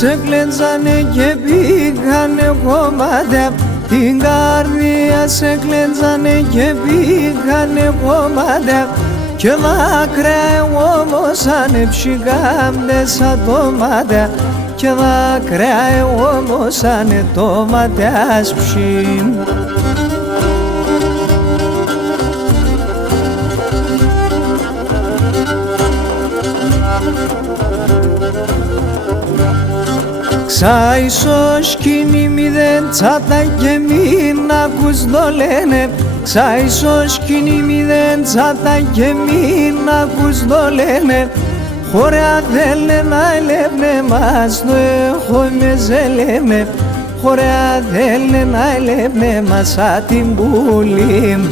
σε κλέντζανε και πήγανε κομμάτια, την καρδία σε κλέντζανε και πήγανε κομμάτια, και δάκρυα όμως ανεψυχάμνε σαν το μάτια, και δάκρυα όμως ανε το μάτιας ψήν. Ξάισο σκηνή μηδέν τσάτα και μην ακούς το λένε, ξάισο σκηνή μηδέν τσάτα και μην ακούς το λένε, χωρέα θέλε να ελεύνε μας το έχω με ζελεύνε, χωρέα θέλε να ελεύνε μας σαν την πουλή.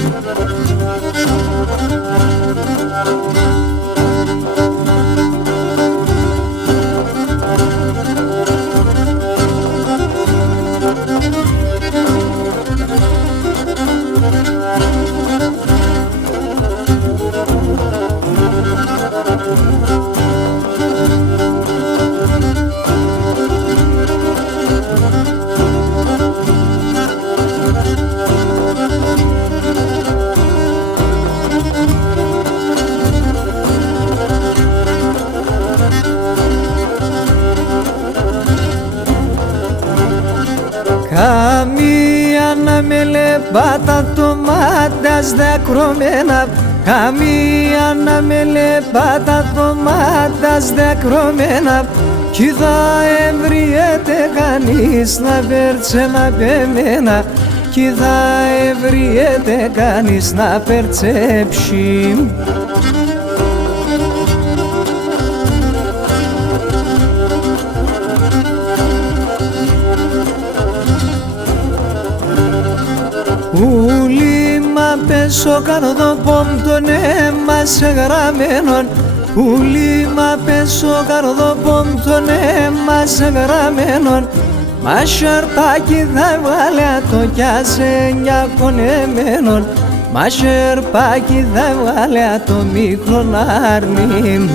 Καμία να με λεπάτα το μάτας δακρωμένα, καμία να με λεπάτα το μάτας δακρωμένα, κι θα εβριέται κανείς να περτσένα πεμένα, κι θα εβριέται κανείς να περτσέψει. Ούλη μα πέσω καρδοπόμ τον αίμα σε γραμμένον, ούλη μα πέσω καρδοπόμ τον αίμα σε γραμμένον, μα σερπάκι θα βγάλε το κι ασένιακον εμένον, μα σερπάκι θα βγάλε το μικρόν αρνήμ.